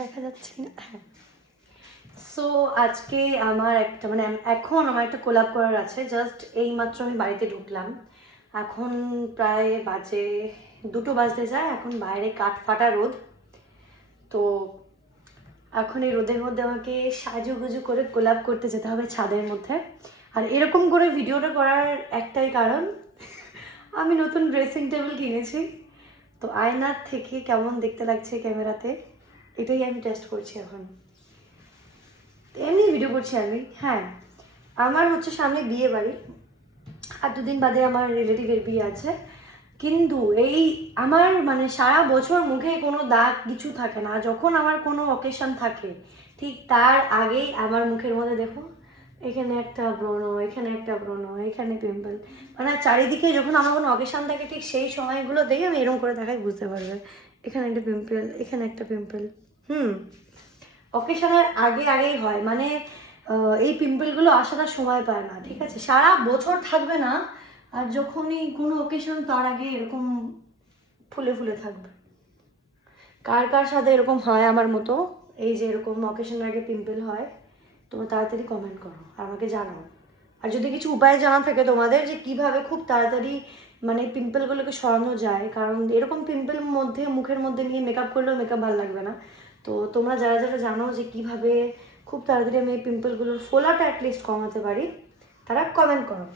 দেখা যাচ্ছে না? হ্যাঁ। সো আজকে আমার একটা মানে এখন আমার একটা কোলাপ করার আছে। জাস্ট এইমাত্র আমি বাড়িতে ঢুকলাম। এখন প্রায় বাজে 2টো বাজতে যায়। এখন বাইরে কাঠফাটা রোদ। তো এখন এই রোদের মধ্যে আমাকে সাজুগুজু করে কোলাপ করতে যেতে হবে ছাদের মধ্যে। আর এরকম করে ভিডিওটা করার একটাই কারণ, আমি নতুন ড্রেসিং টেবিল কিনেছি। তো আয়নার থেকে কেমন দেখতে লাগছে ক্যামেরাতে, এটাই আমি টেস্ট করছি এখন। এমনি ভিডিও করছি আমি। হ্যাঁ, আমার হচ্ছে সামনে বিয়ে বাড়ি, আর 2 দিন বাদে আমার রিলেটিভের বিয়ে আছে। কিন্তু এই আমার মানে সারা বছর মুখে কোনো দাগ কিছু থাকে না, যখন আমার কোনো অকেশন থাকে ঠিক তার আগেই আমার মুখের মধ্যে দেখো এখানে একটা ব্রণ, এখানে একটা ব্রণ, এখানে পিম্পল। মানে চারিদিকে যখন আমার কোনো অকেশন থাকে ঠিক সেই সময়গুলো দেখে আমি এরকম করে দেখাই বুঝতে পারবে। এখানে একটা পিম্পল, এখানে একটা পিম্পল। অকেশনের আগেই হয়, মানে এই পিম্পলগুলো আসার সময় পায় না, ঠিক আছে? সারা বছর থাকবে না, আর যখনই কোনো অকেশন তার আগে এরকম ফুলে ফুলে থাকবে। কার কার সাথে এরকম হয় আমার মতো, এই যে এরকম অকেশনের আগে পিম্পল হয়? তোমরা তাড়াতাড়ি কমেন্ট করো আর আমাকে জানাও। আর যদি কিছু উপায় জানা থাকে তোমাদের যে কিভাবে খুব তাড়াতাড়ি মানে পিম্পলগুলোকে সরানো যায়, কারণ এরকম পিম্পল মধ্যে মুখের মধ্যে নিয়ে মেকআপ করলেও মেকআপ ভালো লাগবে না। তো তোমরা যারা যারা জানো যে কিভাবে খুব তাড়াতাড়ি আমি এই পিম্পলগুলোর ফোলাটা অ্যাটলিস্ট কমাতে পারি, তারা কমেন্ট করো।